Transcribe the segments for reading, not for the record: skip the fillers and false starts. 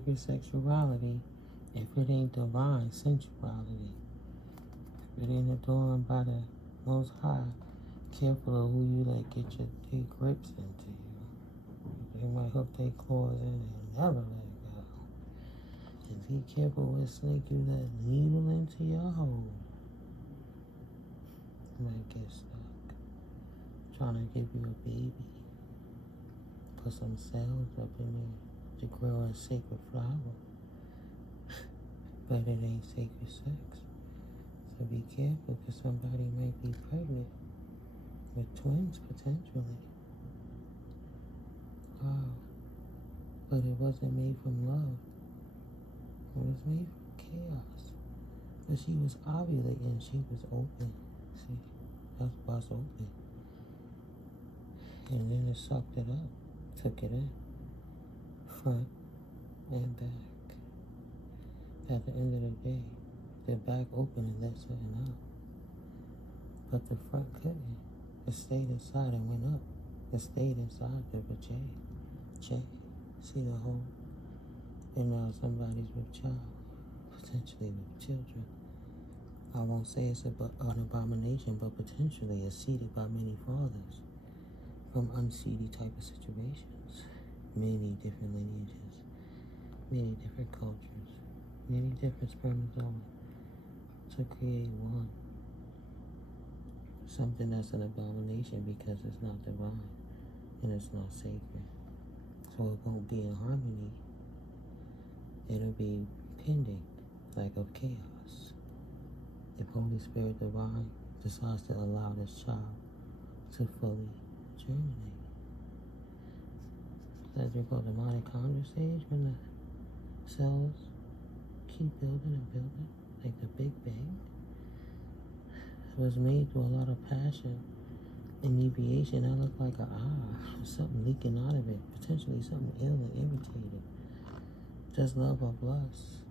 sacred sexuality if it ain't divine sensuality. If it ain't adorned by the Most High, careful of who you let get your big grips into you. They might hook their claws in and never let it go. And be careful what snake you let needle into your hole. You might get stuck trying to give you a baby. Put some cells up in there to grow a sacred flower. But it ain't sacred sex. So be careful, because somebody might be pregnant with twins potentially. Wow. But it wasn't made from love. It was made from chaos. But she was ovulating. She was open. See, that's bust open. And then it sucked it up. Took it in. Front and back. At the end of the day, the back opened and let something out. But the front couldn't. It stayed inside and went up. It stayed inside the J. See the hole? And now somebody's with child. Potentially with children. I won't say it's an abomination, but potentially it's seeded by many fathers from unseedy type of situations. Many different lineages. Many different cultures. Many different spermatozoa to create one. Something that's an abomination because it's not divine and it's not sacred. So it won't be in harmony. It'll be pending, like of chaos. If Holy Spirit divine decides to allow this child to fully germinate. That's what we call the mitochondrial stage, when the cells keep building and building, like the Big Bang. It was made through a lot of passion and inebriation. That looked like an eye, something leaking out of it, potentially something ill and irritated. Just love or lust.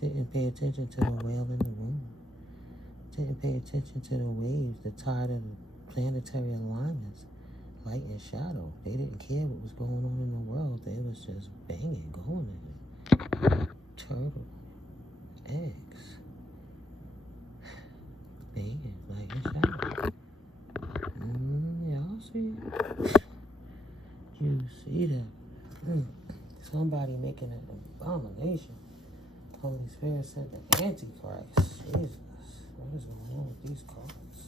Didn't pay attention to the whale in the room. Didn't pay attention to the waves, the tide of the planetary alignments, light and shadow. They didn't care what was going on in the world. They was just banging, going in it. Turtle, eggs, banging, light and shadow. Y'all see it? You see that? Somebody making an abomination. Holy Spirit said the Antichrist. Jesus. What is going on with these cards?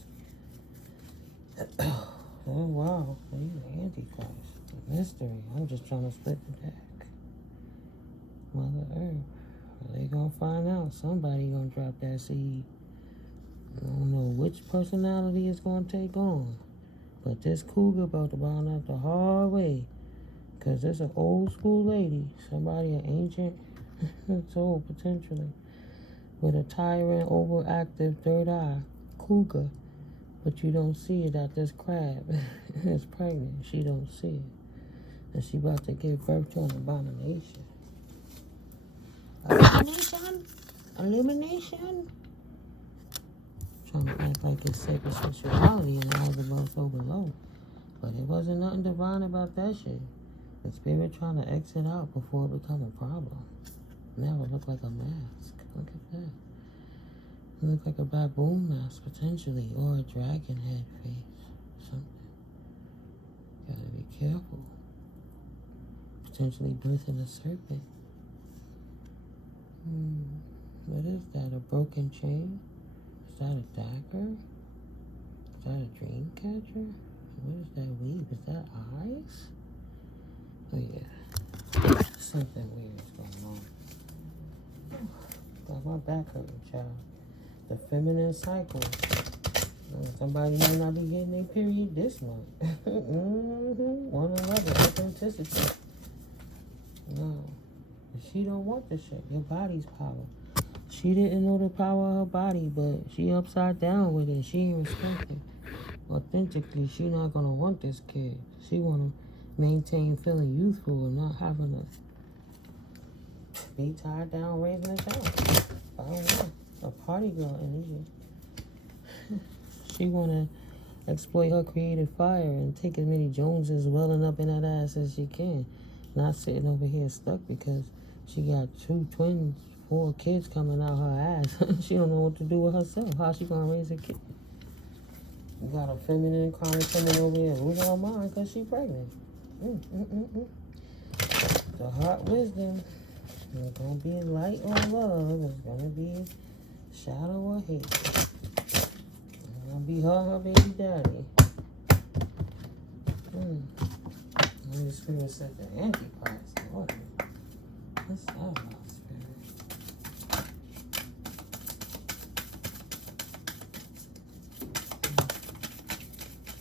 Oh, wow. He's the Antichrist. A mystery. I'm just trying to split the deck. Mother Earth. They gonna find out. Somebody gonna drop that seed. I don't know which personality it's gonna take on. But this Cougar about to find out the hard way. Because it's an old school lady. Somebody, an ancient soul, potentially. With a tyrant, overactive third eye, Cougar, but you don't see it at this crab. It's pregnant. She don't see it, and she about to give birth to an abomination. Abomination, illumination. Trying to act like it's sacred sexuality and all the most overload, but it wasn't nothing divine about that shit. The spirit trying to exit out before it become a problem. Now it look like a mask. Look at that. It look like a baboon mask, potentially, or a dragon head face. Something. Gotta be careful. Potentially birthing a serpent. What is that? A broken chain? Is that a dagger? Is that a dream catcher? What is that weave? Is that eyes? Oh yeah. Something weird is going on. Got my back hurting, child. The feminine cycle. Somebody may not be getting their period this month. 111, authenticity. No. She don't want the shit. Your body's power. She didn't know the power of her body, but she upside down with it. She ain't respecting. Authentically, she not gonna want this kid. She wanna maintain feeling youthful and not having to be tied down raising a child. I don't know. A party girl energy. She wanna exploit her creative fire and take as many Joneses welling up in that ass as she can. Not sitting over here stuck because She got 2 twins, 4 kids coming out her ass. She don't know what to do with herself. How she gonna raise a kid? You got a feminine karmic coming over here losing her mind because she pregnant. The heart wisdom. It's gonna be light or love. It's gonna be shadow or hate. It's gonna be her baby daddy. I'm just gonna set the AntiChrist. What? What's that about, spirit?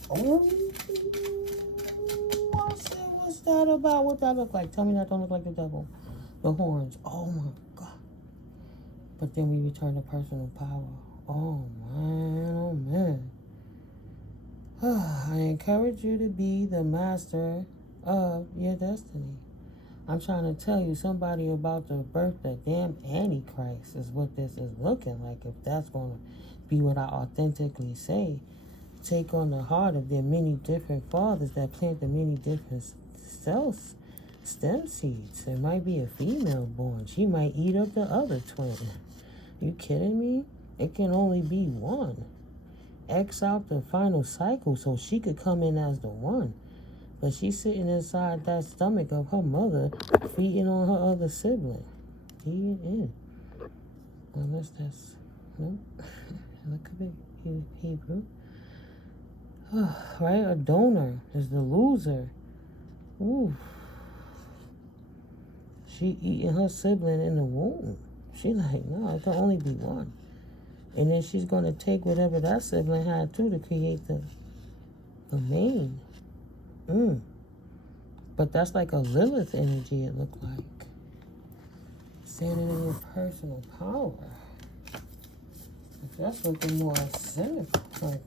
Oh, what's that about? What that look like? Tell me that don't look like the devil. The horns. Oh my God. But then we return to personal power. Oh man. I encourage you to be the master of your destiny. I'm trying to tell you, somebody about to birth the damn Antichrist is what this is looking like. If that's going to be what I authentically say. Take on the heart of their many different fathers that plant the many different stem seeds. There might be a female born. She might eat up the other twin. You kidding me? It can only be one. X out the final cycle so she could come in as the one. But she's sitting inside that stomach of her mother, feeding on her other sibling. Unless that's, no, that could be Hebrew. Right? A donor is the loser. Ooh. She eating her sibling in the womb. She like, no, it can only be one. And then she's going to take whatever that sibling had too to create the main. But that's like a Lilith energy, it looked like. Standing in your personal power. That's looking more cynical. Like,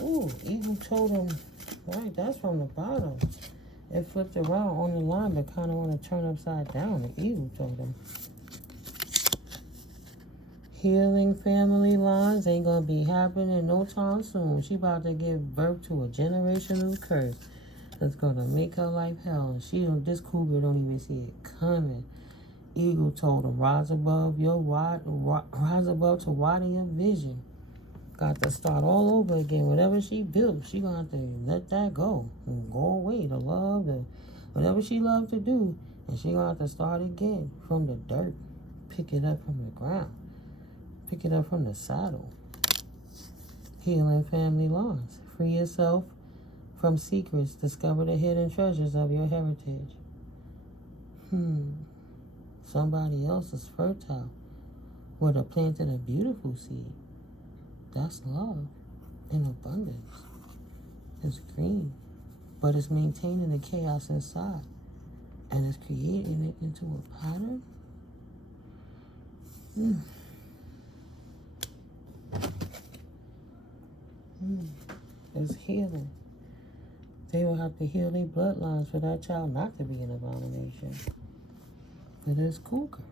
ooh, evil totem. Right, that's from the bottom. It flipped around on the line, but kind of want to turn upside down. The evil totem. Healing family lines ain't going to be happening no time soon. She about to give birth to a generational curse that's going to make her life hell. And this cougar don't even see it coming. Eagle told her, rise above to widen your vision. Got to start all over again. Whatever she built, she gonna have to let that go and go away. The love, whatever she loved to do, and she gonna have to start again from the dirt. Pick it up from the ground. Pick it up from the saddle. Healing family lines. Free yourself from secrets. Discover the hidden treasures of your heritage. Somebody else is fertile. Would have planted a beautiful seed. That's love in abundance. It's green, but it's maintaining the chaos inside, and it's creating it into a pattern. It's healing. They will have to heal their bloodlines for that child not to be an abomination. But it's Cougar.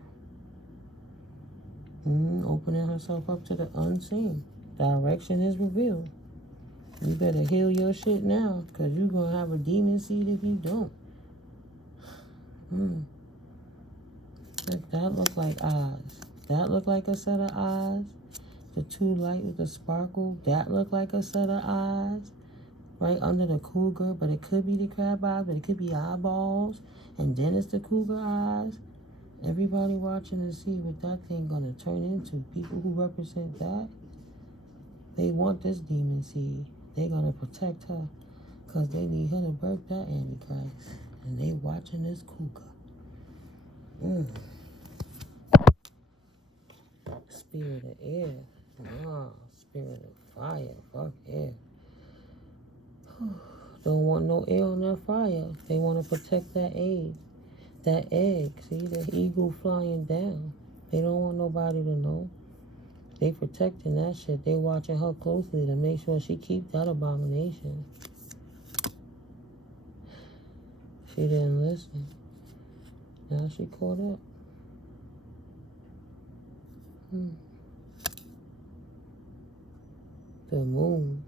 Opening herself up to the unseen. Direction is revealed. You better heal your shit now, because you're going to have a demon seed if you don't. That look like eyes. That look like a set of eyes. The 2 light with the sparkle, that look like a set of eyes. Right under the cougar, but it could be the crab eyes, but it could be eyeballs. And then it's the cougar eyes. Everybody watching to see what that thing going to turn into. People who represent that. They want this demon seed. They're going to protect her because they need her to birth that Antichrist. And they watching this cougar. Spirit of air. Spirit of fire. Fuck air. Don't want no air on that fire. They want to protect that egg. That egg. See, the eagle flying down. They don't want nobody to know. They protecting that shit. They watching her closely to make sure she keep that abomination. She didn't listen. Now she caught up. The moon.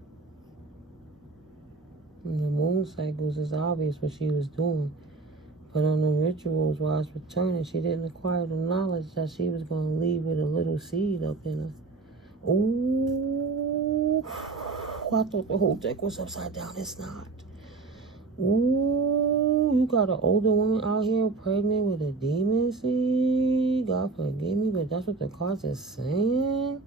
And the moon cycles is obvious what she was doing. But on the rituals while it's returning, she didn't acquire the knowledge that she was going to leave with a little seed up in her. Ooh, I thought the whole deck was upside down. It's not. Ooh, you got an older woman out here pregnant with a demon seed. God forgive me, but that's what the cards are saying.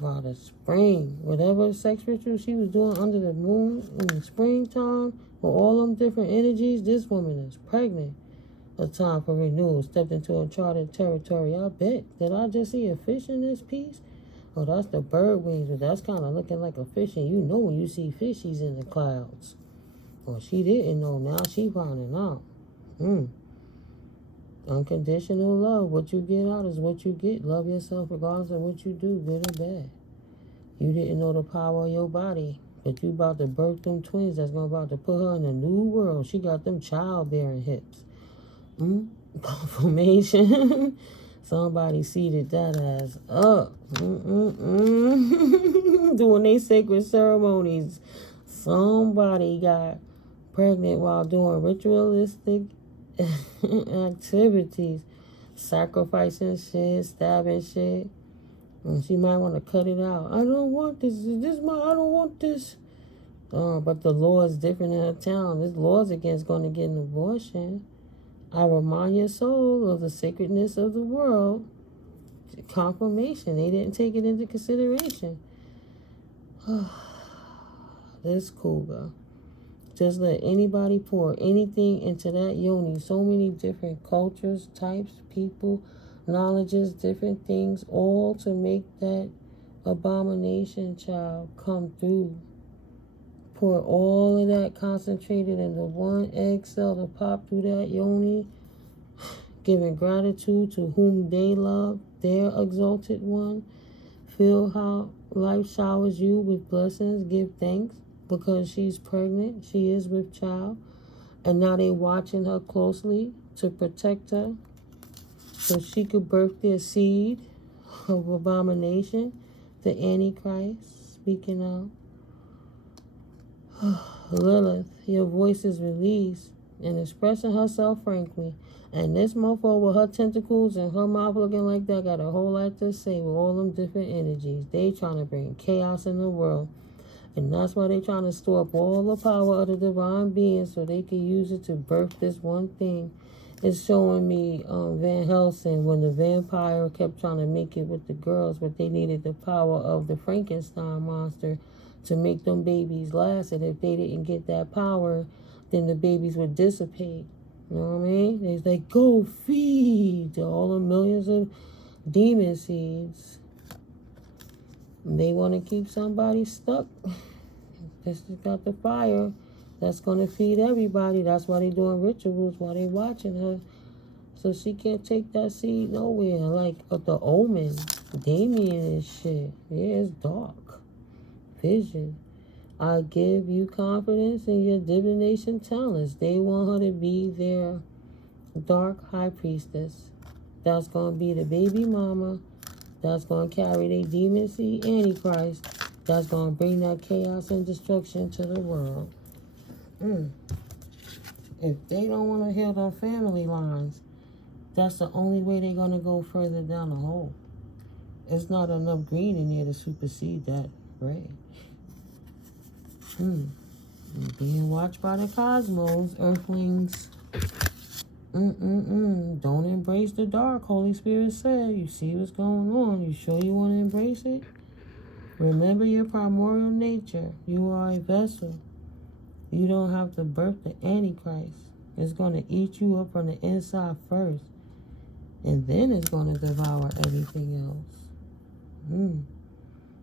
Father, spring. Whatever sex ritual she was doing under the moon in the springtime, with all them different energies, this woman is pregnant. A time for renewal. Stepped into uncharted territory. I bet. Did I just see a fish in this piece? Oh, that's the bird wings, but that's kind of looking like a fish, and you know when you see fish, he's in the clouds. Well, she didn't know. Now she finding out. Unconditional love. What you get out is what you get. Love yourself regardless of what you do, good or bad. You didn't know the power of your body, but you about to birth them twins that's about to put her in a new world. She got them childbearing hips. Confirmation. Somebody seated that ass up. Doing their sacred ceremonies. Somebody got pregnant while doing ritualistic activities. Sacrificing shit, stabbing shit. And she might want to cut it out. I don't want this. I don't want this. But the law is different in her town. This law is against going to get an abortion. I remind your soul of the sacredness of the world. Confirmation. They didn't take it into consideration. This Cougar. Just let anybody pour anything into that yoni. So many different cultures, types, people, knowledges, different things, all to make that abomination child come through. Pour all of that concentrated into one egg cell to pop through that yoni, giving gratitude to whom they love, their exalted one. Feel how life showers you with blessings. Give thanks because she's pregnant. She is with child. And now they watching her closely to protect her so she could birth their seed of abomination, the Antichrist, speaking out. Lilith, your voice is released and expressing herself frankly. And this mofo with her tentacles and her mouth looking like that got a whole lot to say with all them different energies. They trying to bring chaos in the world. And that's why they trying to store up all the power of the divine being so they can use it to birth this one thing. It's showing me Van Helsing when the vampire kept trying to make it with the girls, but they needed the power of the Frankenstein monster to make them babies last. And if they didn't get that power, then the babies would dissipate. You know what I mean? It's like, go feed all the millions of demon seeds. They want to keep somebody stuck. This has got the fire that's going to feed everybody. That's why they doing rituals while they watching her. So she can't take that seed nowhere. Like the Omen, Damien and shit. Yeah, it's dark. Vision. I give you confidence in your divination talents. They want her to be their dark high priestess. That's going to be the baby mama. That's going to carry their demon seed, Antichrist. That's going to bring that chaos and destruction to the world. If they don't want to heal their family lines, that's the only way they're going to go further down the hole. It's not enough green in there to supersede that red. Being watched by the cosmos, earthlings. Don't embrace the dark, Holy Spirit said. You see what's going on. You sure you want to embrace it? Remember your primordial nature. You are a vessel. You don't have to birth the Antichrist. It's going to eat you up from the inside first. And then it's going to devour everything else.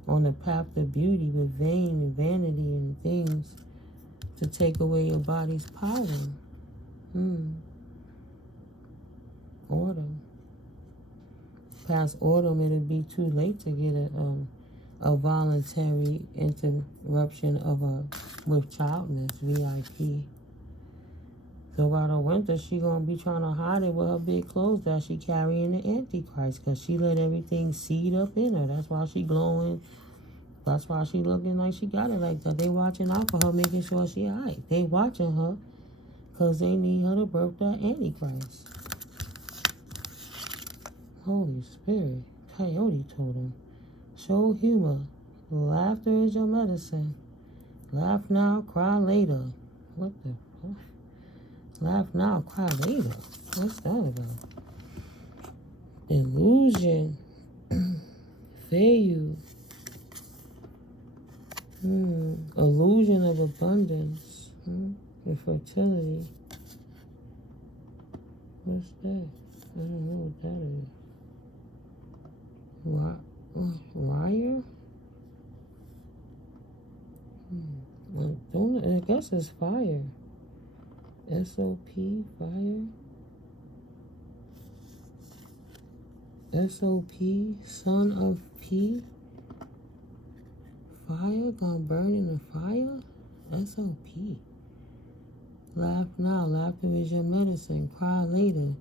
On the path to beauty with vain and vanity and things to take away your body's power. Autumn. Past autumn, it'll be too late to get a voluntary interruption of with childness, VIP. So by the winter, she gonna be trying to hide it with her big clothes that she carrying the Antichrist, because she let everything seed up in her. That's why she glowing That's why she looking like she got it like that. They watching out for her, making sure she alright. They watching her because they need her to birth that Antichrist. Holy Spirit. Coyote told him, show humor. Laughter is your medicine. Laugh now, cry later. What the fuck? Laugh now, cry later. What's that about? Illusion. Failure. Illusion of abundance. And fertility. What's that? I don't know what that is. Wire? I guess it's fire. S-O-P, fire. S-O-P, son of P. Fire gonna burn in the fire? S-O-P. Laugh now, laughter is your medicine. Cry later.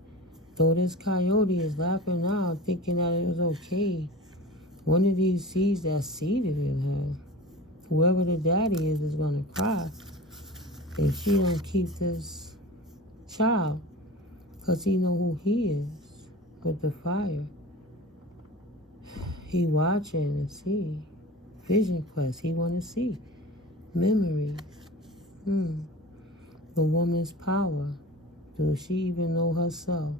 Though this coyote is laughing now, thinking that it was okay, one of these seeds that's seeded in her, whoever the daddy is gonna cry if she don't keep this child, because he know who he is with the fire. He watching and see. Vision quest, he want to see. Memory. The woman's power. Does she even know herself?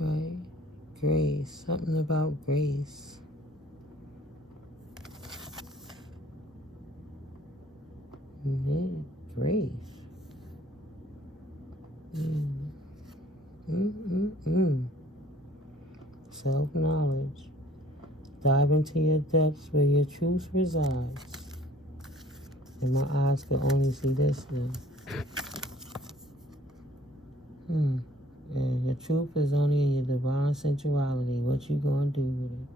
Right? Grace. Something about grace. Grace. Self-knowledge. Dive into your depths where your truth resides. And my eyes can only see this now. And your truth is only in your divine sensuality. What you gonna do with it?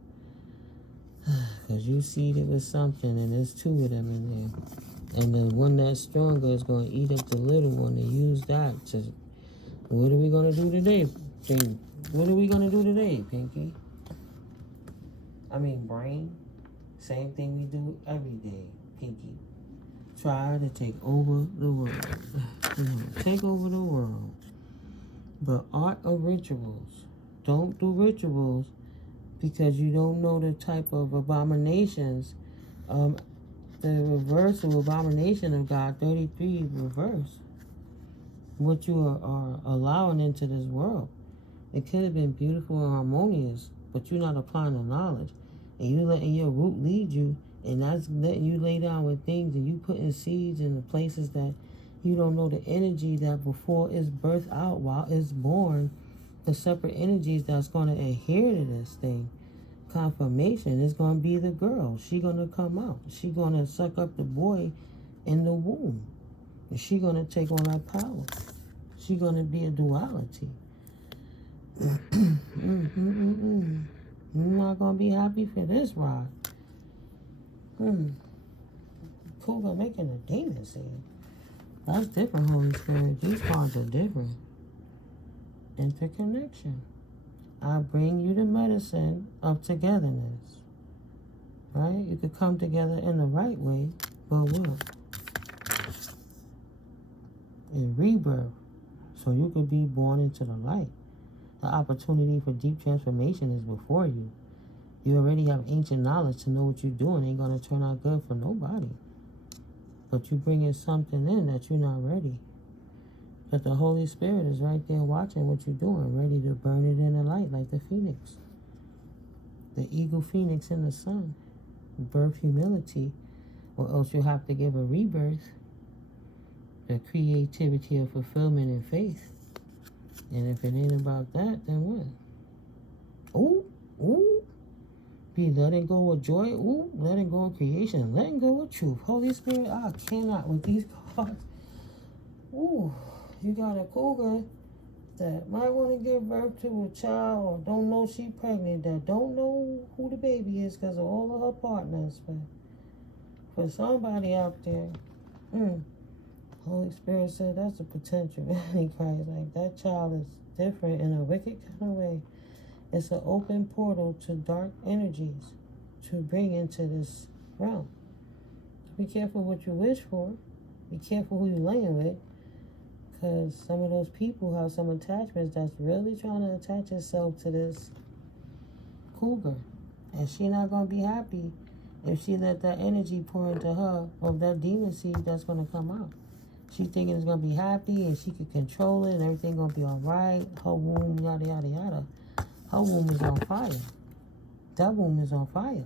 Because you seeded with something, and there's two of them in there. And the one that's stronger is going to eat up the little one and use that to... What are we going to do today? What are we going to do today, Pinky? I mean, brain. Same thing we do every day, Pinky. Try to take over the world. Take over the world. The art of rituals. Don't do rituals because you don't know the type of abominations. The reversal abomination of God, 33 reverse. What you are allowing into this world. It could have been beautiful and harmonious, but you're not applying the knowledge. And you letting your root lead you, and that's letting you lay down with things, and you putting seeds in the places that you don't know the energy that before it's birthed out, while it's born, the separate energies that's going to adhere to this thing. Confirmation is going to be the girl. She going to come out. She going to suck up the boy in the womb. And she going to take on that power. She going to be a duality. You're not going to be happy for this ride. Cougar making a demon scene. That's different, Holy Spirit. These cards are different. Interconnection. I bring you the medicine of togetherness. Right? You could come together in the right way, but what? In rebirth. So you could be born into the light. The opportunity for deep transformation is before you. You already have ancient knowledge to know what you're doing. Ain't going to turn out good for nobody. But you bringing something in that you're not ready. But the Holy Spirit is right there watching what you're doing, ready to burn it in the light like the phoenix. The eagle phoenix in the sun. Birth humility, or else you'll have to give a rebirth. The creativity of fulfillment and faith. And if it ain't about that, then what? Ooh. Be letting go of joy. Ooh, letting go of creation. Letting go of truth. Holy Spirit, I cannot with these cards. Ooh. You got a cougar that might want to give birth to a child or don't know she pregnant, that don't know who the baby is because of all of her partners. But for somebody out there, Holy Spirit said that's a potential Antichrist. Like that child is different in a wicked kind of way. It's an open portal to dark energies to bring into this realm. So be careful what you wish for. Be careful who you laying with. Because some of those people have some attachments that's really trying to attach itself to this cougar. And she not going to be happy if she let that energy pour into her of that demon seed that's going to come out. She thinking it's going to be happy and she can control it and everything going to be all right. Her womb, yada, yada, yada. Her womb is on fire. That womb is on fire.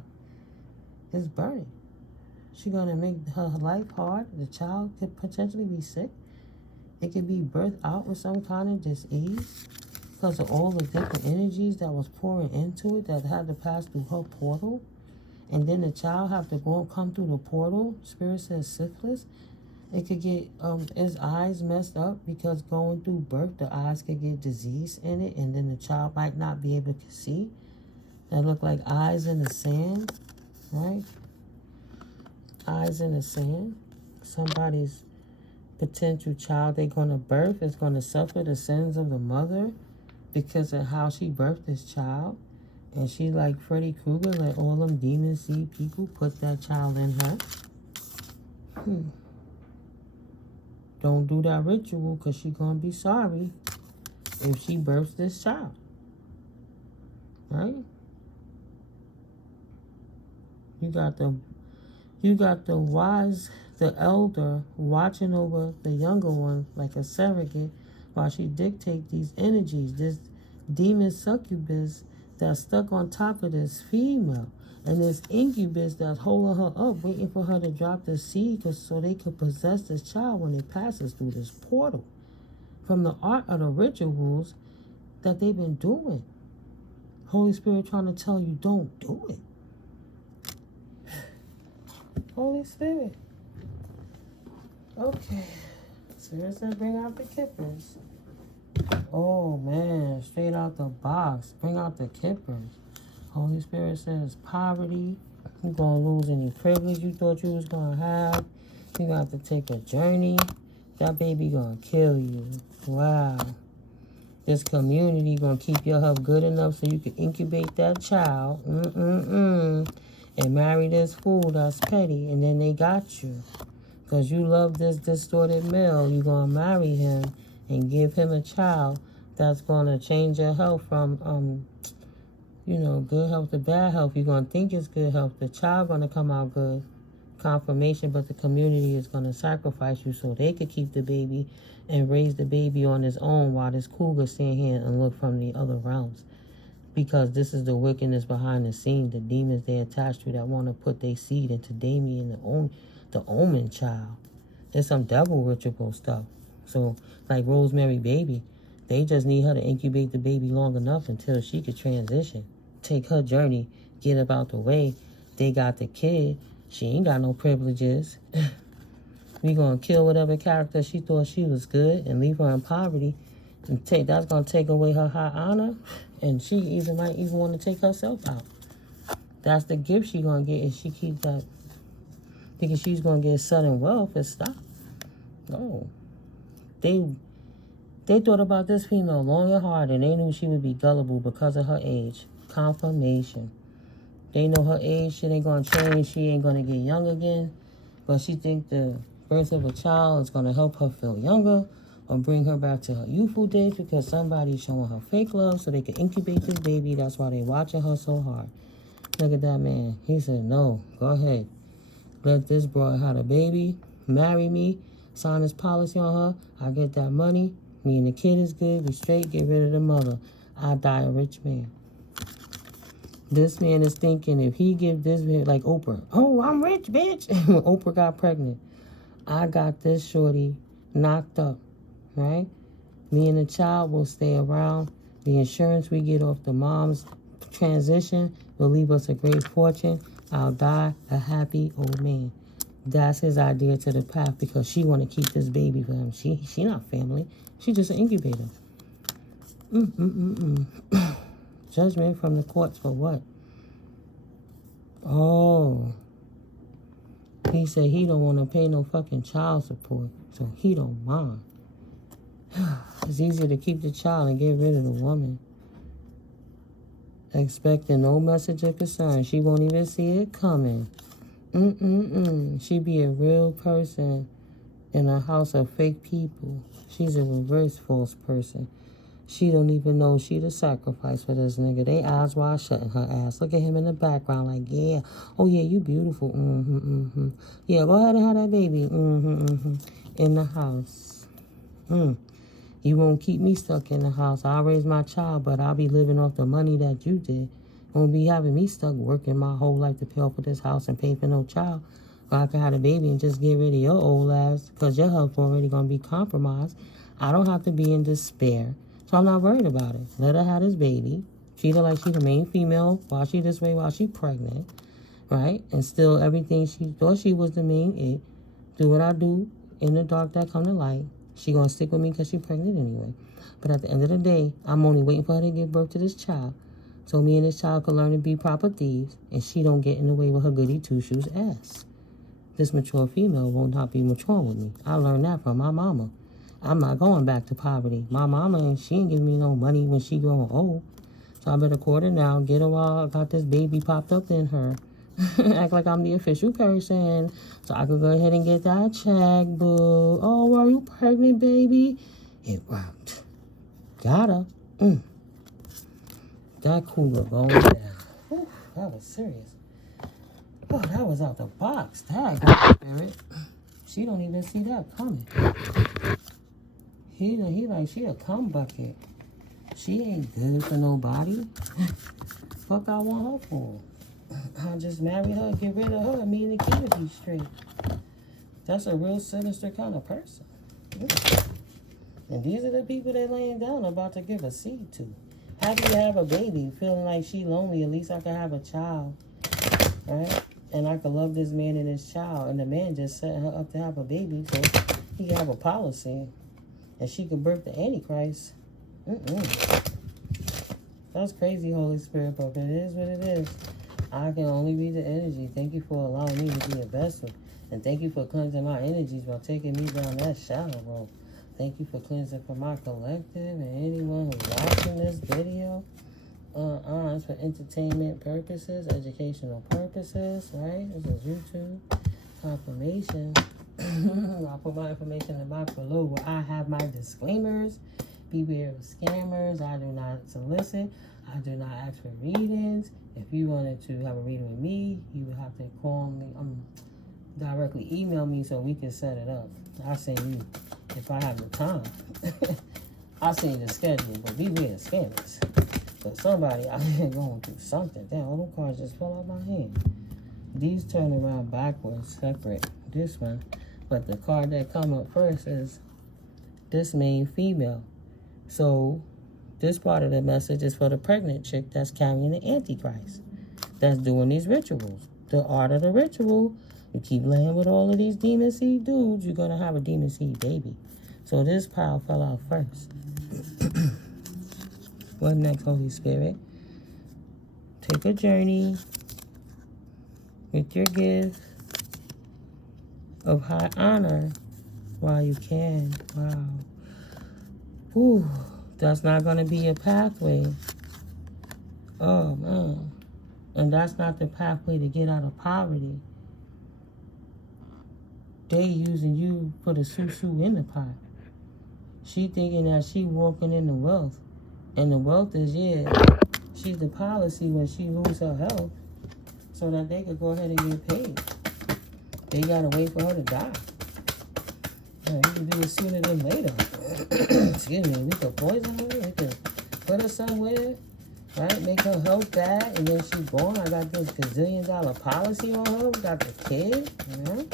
It's burning. She going to make her life hard. The child could potentially be sick. It could be birthed out with some kind of disease because of all the different energies that was pouring into it that had to pass through her portal. And then the child have to go and come through the portal. Spirit says syphilis. It could get his eyes messed up because going through birth, the eyes could get disease in it, and then the child might not be able to see. That look like eyes in the sand, right? Eyes in the sand. Somebody's potential child they're going to birth is going to suffer the sins of the mother because of how she birthed this child. And she, like Freddy Cougar, let all them demon seed people put that child in her. Don't do that ritual because she's going to be sorry if she births this child. Right? You got the wise, the elder watching over the younger one like a surrogate while she dictates these energies. This demon succubus that's stuck on top of this female. And this incubus that's holding her up, waiting for her to drop the seed so they could possess this child when it passes through this portal. From the art of the rituals that they've been doing. Holy Spirit trying to tell you, don't do it. Holy Spirit. Okay. Spirit said bring out the kippers. Oh, man. Straight out the box. Bring out the kippers. Holy Spirit says poverty. You're going to lose any privilege you thought you was going to have. You're going to have to take a journey. That baby going to kill you. Wow. This community going to keep your health good enough so you can incubate that child. And marry this fool that's petty. And then they got you. Because you love this distorted male. You're going to marry him and give him a child that's going to change your health from, good health to bad health. You're going to think it's good health. The child going to come out good. Confirmation, but the community is going to sacrifice you so they could keep the baby and raise the baby on his own while this cougar stand here and look from the other realms. Because this is the wickedness behind the scene. The demons they attached to that want to put their seed into Damien, the omen child. There's some devil ritual stuff. So, like Rosemary Baby, they just need her to incubate the baby long enough until she could transition. Take her journey, get up out the way. They got the kid. She ain't got no privileges. We gonna kill whatever character she thought she was good and leave her in poverty. And that's gonna take away her high honor. And she might even want to take herself out. That's the gift she gonna get if she keeps that. Thinking she's gonna get sudden wealth and stop. No. They thought about this female long and hard, and they knew she would be gullible because of her age. Confirmation. They know her age, shit ain't gonna change, she ain't gonna get young again, but she think the birth of a child is gonna help her feel younger or bring her back to her youthful days because somebody's showing her fake love so they can incubate this baby. That's why they watching her so hard. Look at that man. He said, no, go ahead. Let this broad have a baby, marry me, sign this policy on her, I get that money, me and the kid is good, we straight, get rid of the mother. I die a rich man. This man is thinking if he give this man, like Oprah, oh, I'm rich, bitch. When Oprah got pregnant, I got this shorty knocked up, right? Me and the child will stay around. The insurance we get off the mom's transition will leave us a great fortune. I'll die a happy old man. That's his idea to the path because she want to keep this baby for him. She not family. She just an incubator. Judgment from the courts for what? Oh. He said he don't want to pay no fucking child support, so he don't mind. It's easier to keep the child and get rid of the woman. Expecting no message of concern. She won't even see it coming. She be a real person in a house of fake people. She's a reverse false person. She don't even know she the sacrifice for this nigga. They eyes wide shut in her ass. Look at him in the background like, yeah. Oh, yeah, you beautiful. Yeah, go ahead and have that baby. In the house. You won't keep me stuck in the house. I'll raise my child, but I'll be living off the money that you did. Won't be having me stuck working my whole life to pay off for this house and pay for no child. Or I can have a baby and just get rid of your old ass because your health already going to be compromised. I don't have to be in despair. So I'm not worried about it. Let her have this baby. Treat her like she's the main female while she this way, while she pregnant. Right? And still everything she thought she was the main it. Do what I do in the dark that come to light. She going to stick with me because she pregnant anyway. But at the end of the day, I'm only waiting for her to give birth to this child. So me and this child can learn to be proper thieves. And she don't get in the way with her goody two-shoes ass. This mature female will not be mature with me. I learned that from my mama. I'm not going back to poverty. My mama, she ain't giving me no money when she growing old. So I better court her now. Get her while I got this baby popped up in her. Act like I'm the official person. So I can go ahead and get that check, boo. Oh, are you pregnant, baby? It worked. Got her. That cougar going down. Whew, that was serious. Oh, that was out the box. That got spirit. She don't even see that coming. He like she a cum bucket. She ain't good for nobody. Fuck I want her for. I'll just marry her, get rid of her, me and the kid be straight. That's a real sinister kind of person. And these are the people they laying down about to give a seed to. Happy to have a baby, feeling like she lonely, at least I can have a child. Right? And I could love this man and his child. And the man just set her up to have a baby so he can have a policy. And she could birth the AntiChrist. That's crazy, Holy Spirit, but it is what it is. I can only be the energy. Thank you for allowing me to be a vessel. And thank you for cleansing my energies while taking me down that shallow road. Thank you for cleansing for my collective and anyone who's watching this video. It's for entertainment purposes, educational purposes, right? This is YouTube. Confirmation. I'll put my information in the box below where I have my disclaimers. Beware of scammers. I do not solicit. I do not ask for readings. If you wanted to have a reading with me, you would have to call me, directly email me so we can set it up. I'll send you, if I have the time, I'll send you the schedule, but beware of scammers. So somebody out here going through something. Damn, all them cards just fell out my hand. These turn around backwards, separate. This one. But the card that come up first is this main female. So this part of the message is for the pregnant chick that's carrying the Antichrist, that's doing these rituals. The art of the ritual. You keep laying with all of these demon seed dudes, you're going to have a demon seed baby. So this pile fell out first. What next, Holy Spirit? Take a journey with your gift of high honor while you can. Wow. Ooh, that's not going to be a pathway. Oh, man. And that's not the pathway to get out of poverty. They using you for the susu in the pot. She thinking that she walking in the wealth. And the wealth is, yeah, she's the policy when she lose her health so that they could go ahead and get paid. They got to wait for her to die. Yeah, you can do it sooner than later. Excuse me, we could poison her. We could put her somewhere, right? Make her health bad, and then she's born. I got this gazillion-dollar policy on her. We got the kid, you know?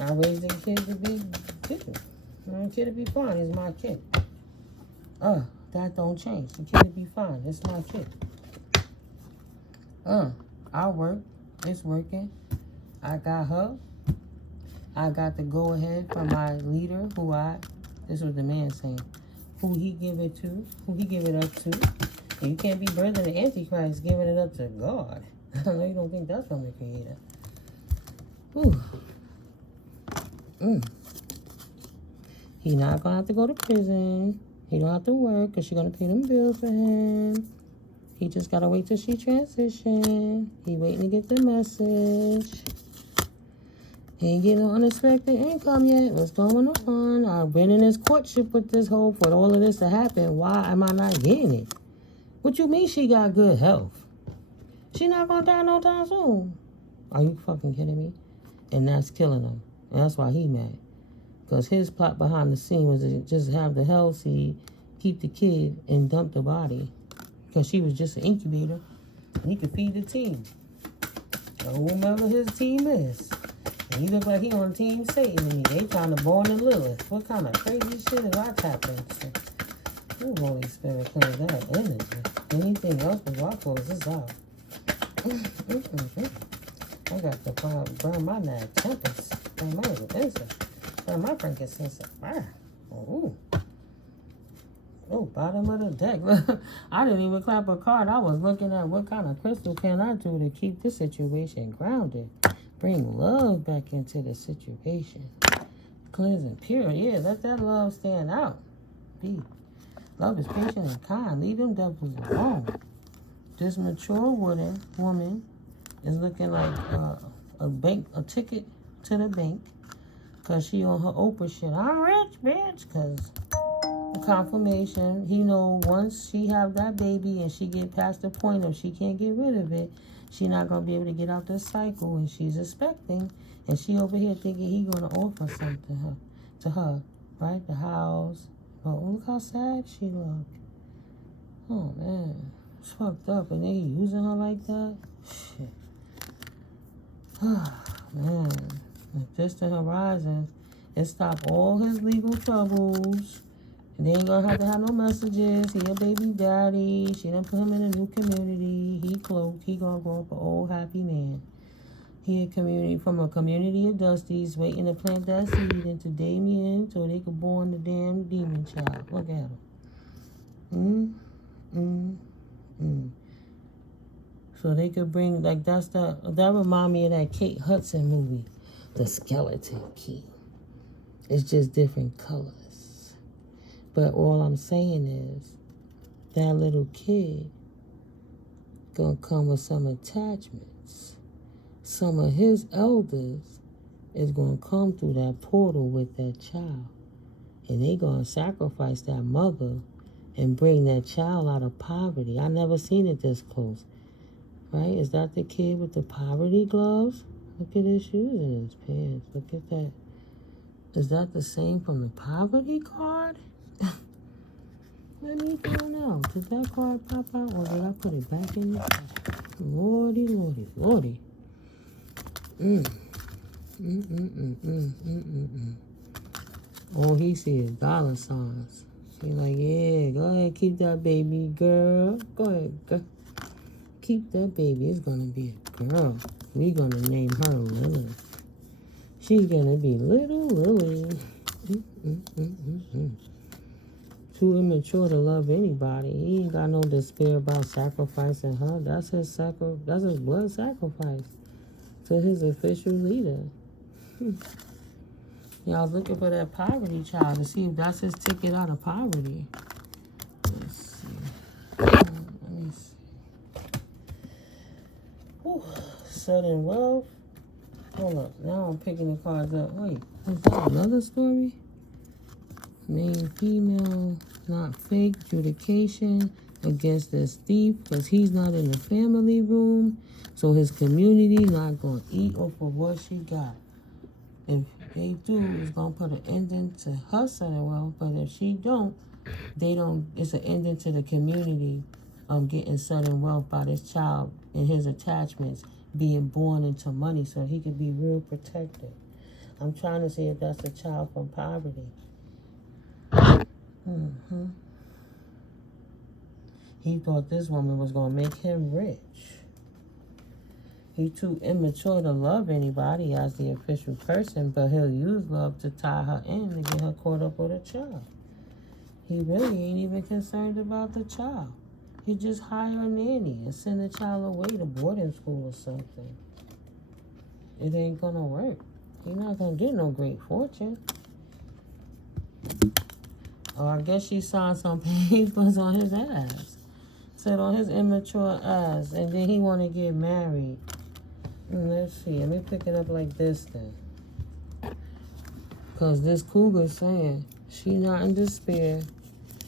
I raised the kid to be kid. The kid to be fine. He's my kid. That don't change. The kid to be fine. It's my kid. I work. It's working. I got her. I got the go-ahead from my leader, this was the man saying, who he give it to, who he give it up to. And you can't be birthing the Antichrist giving it up to God. I know you don't think that's from the Creator. He not going to have to go to prison. He don't have to work because she's going to pay them bills for him. He just got to wait till she transition. He waiting to get the message. He ain't getting no unexpected income yet. What's going on? I've been in this courtship with this hoe for all of this to happen. Why am I not getting it? What you mean she got good health? She not gonna die no time soon. Are you fucking kidding me? And that's killing him. And that's why he mad. Because his plot behind the scene was to just have the hell seed, keep the kid, and dump the body. Because she was just an incubator. And he could feed the team. Or whomever his team is. And he look like he on Team Satan to me. They trying to born in Lilith. What kind of crazy shit is I tapped into? Ooh, Holy Spirit, cleanse that energy. Anything else before I close this out? I got to burn my mad tempers. Burn my incense. Burn my frankincense. Ooh. Oh, bottom of the deck. I didn't even clap a card. I was looking at what kind of crystal can I do to keep this situation grounded. Bring love back into the situation. Cleanse and pure. Yeah, let that love stand out. B. Love is patient and kind. Leave them devils alone. This mature woman is looking like a ticket to the bank. Because she on her Oprah shit. I'm rich, bitch. Because confirmation, he know once she have that baby and she get past the point of she can't get rid of it, she not going to be able to get out the cycle, and she's expecting, and she over here thinking he going to offer something to her, right? The house. But look how sad she look. Oh, man. It's fucked up, and then he using her like that? Shit. Man. If distant horizon, it stop all his legal troubles. And they ain't gonna have no messages. He a baby daddy. She done put him in a new community. He cloaked. He gonna grow up an old happy man. He a community from a community of Dusties waiting to plant that seed into Damien so they could born the damn demon child. Look at him. So they could bring, like, that remind me of that Kate Hudson movie, The Skeleton Key. It's just different colors. But all I'm saying is, that little kid gonna come with some attachments. Some of his elders is gonna come through that portal with that child. And they gonna sacrifice that mother and bring that child out of poverty. I never seen it this close. Right? Is that the kid with the poverty gloves? Look at his shoes and his pants. Look at that. Is that the same from the poverty card? Let me find out. Did that card pop out or did I put it back in it? Lordy, lordy, lordy. All he sees is dollar signs. He like, yeah, go ahead, keep that baby, girl. Go ahead, girl. Keep that baby. It's gonna be a girl. We gonna name her Lilith. She's gonna be little Lily. Too immature to love anybody. He ain't got no despair about sacrificing her. That's his blood sacrifice to his official leader. Y'all looking for that poverty child to see if that's his ticket out of poverty. Let's see. Let me see. Whew. Sudden wealth. Hold up. Now I'm picking the cards up. Wait, is that another story? Main female, not fake, adjudication against this thief because he's not in the family room. So his community not going to eat off of what she got. If they do, it's going to put an ending to her sudden wealth. But if she don't, it's an ending to the community getting sudden wealth by this child and his attachments being born into money so he could be real protected. I'm trying to see if that's a child from poverty. He thought this woman was going to make him rich. He too immature to love anybody as the official person, but he'll use love to tie her in to get her caught up with a child. He really ain't even concerned about the child. He just hire a nanny and send the child away to boarding school or something. It ain't gonna work. He's not gonna get no great fortune. Or I guess she signed some papers on his ass. Said on his immature ass. And then he want to get married. Let's see. Let me pick it up like this then. Because this cougar saying she not in despair.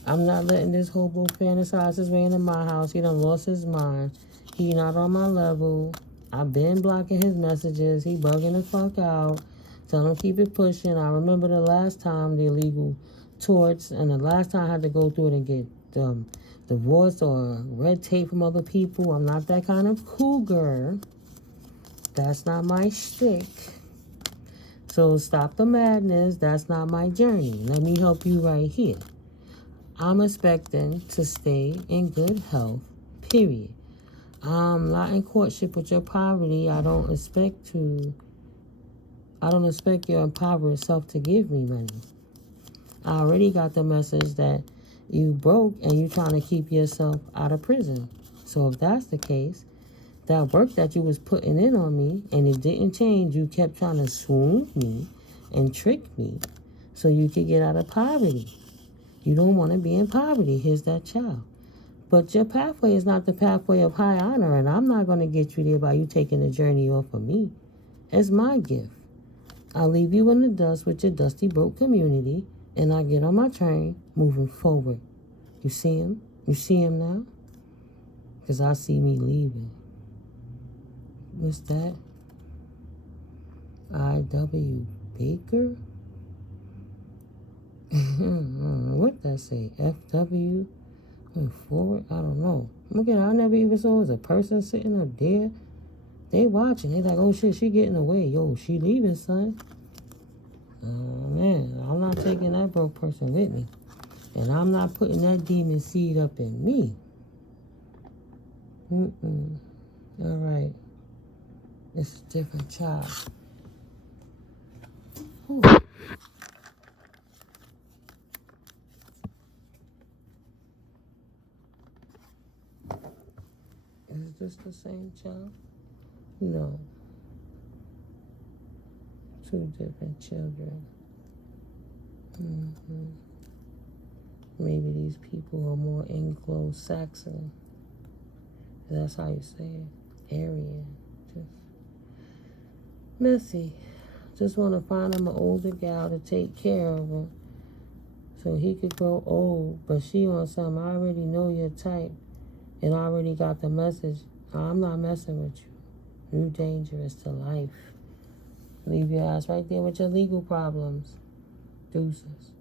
I'm not letting this hobo fantasize his way into my house. He done lost his mind. He not on my level. I've been blocking his messages. He bugging the fuck out. Tell him keep it pushing. I remember the last time the illegal torts, and the last time I had to go through it and get divorced or red tape from other people. I'm not that kind of cougar. That's not my shtick. So stop the madness. That's not my journey. Let me help you right here. I'm expecting to stay in good health, period. I'm not in courtship with your poverty. I don't expect your impoverished self to give me money. I already got the message that you broke and you trying to keep yourself out of prison. So if that's the case, that work that you was putting in on me and it didn't change, you kept trying to swoon me and trick me so you could get out of poverty. You don't want to be in poverty. Here's that child. But your pathway is not the pathway of high honor, and I'm not going to get you there by you taking the journey off of me. It's my gift. I'll leave you in the dust with your dusty, broke community, and I get on my train moving forward. You see him? You see him now? Because I see me leaving. What's that? I.W. Baker? I don't know what that say. F.W. Forward? I don't know. Look at it. I never even saw it was a person sitting up there. They watching. They like, oh shit, she getting away. Yo, she leaving, son. Oh man, I'm not taking that broke person with me. And I'm not putting that demon seed up in me. Alright. It's a different child. Ooh. Is this the same child? No. Two different children. Maybe these people are more Anglo-Saxon. That's how you say it. Aryan. Just messy. Just want to find him an older gal to take care of him so he could grow old. But she on something. I already know your type. And I already got the message. I'm not messing with you. You're dangerous to life. Leave your ass right there with your legal problems. Deuces.